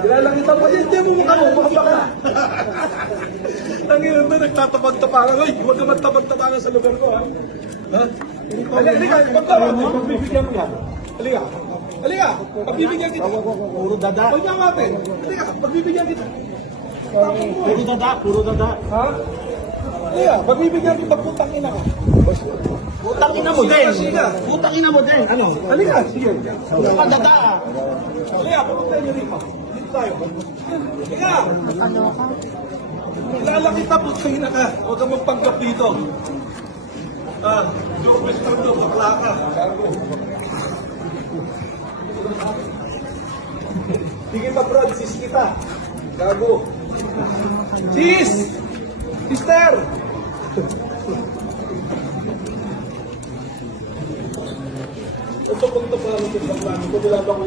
Kilala kita pa, hindi mo mukha mo, baka ka. Nanginom na, nagtatabag-tabangan. Uy, huwag ka magtabag-tabangan sa lugar ko, ha? Ha? Halika, pagbibigyan mo yan. Halika. Halika, pagbibigyan kita. Puro dada. Huwag niya matin. Halika, pagbibigyan kita. Puro dada, puro dada. Ha? Halika, pagbibigyan kita, putang ina ka. Putang ina mo din. Putang ina mo din. Ano? Halika, sige. Putang dada. Halika, pupunta niyo rito. Dito tayo. Halika. Ano ka? Kilala kita, putang ina ka. Huwag ka magpanggap dito. Joe Pestardo, bakla ka. Sige pa, Brad, sis kita. Gago. Sis! Sister! Ito pag tapalan ko, bakla ko, wala ba ko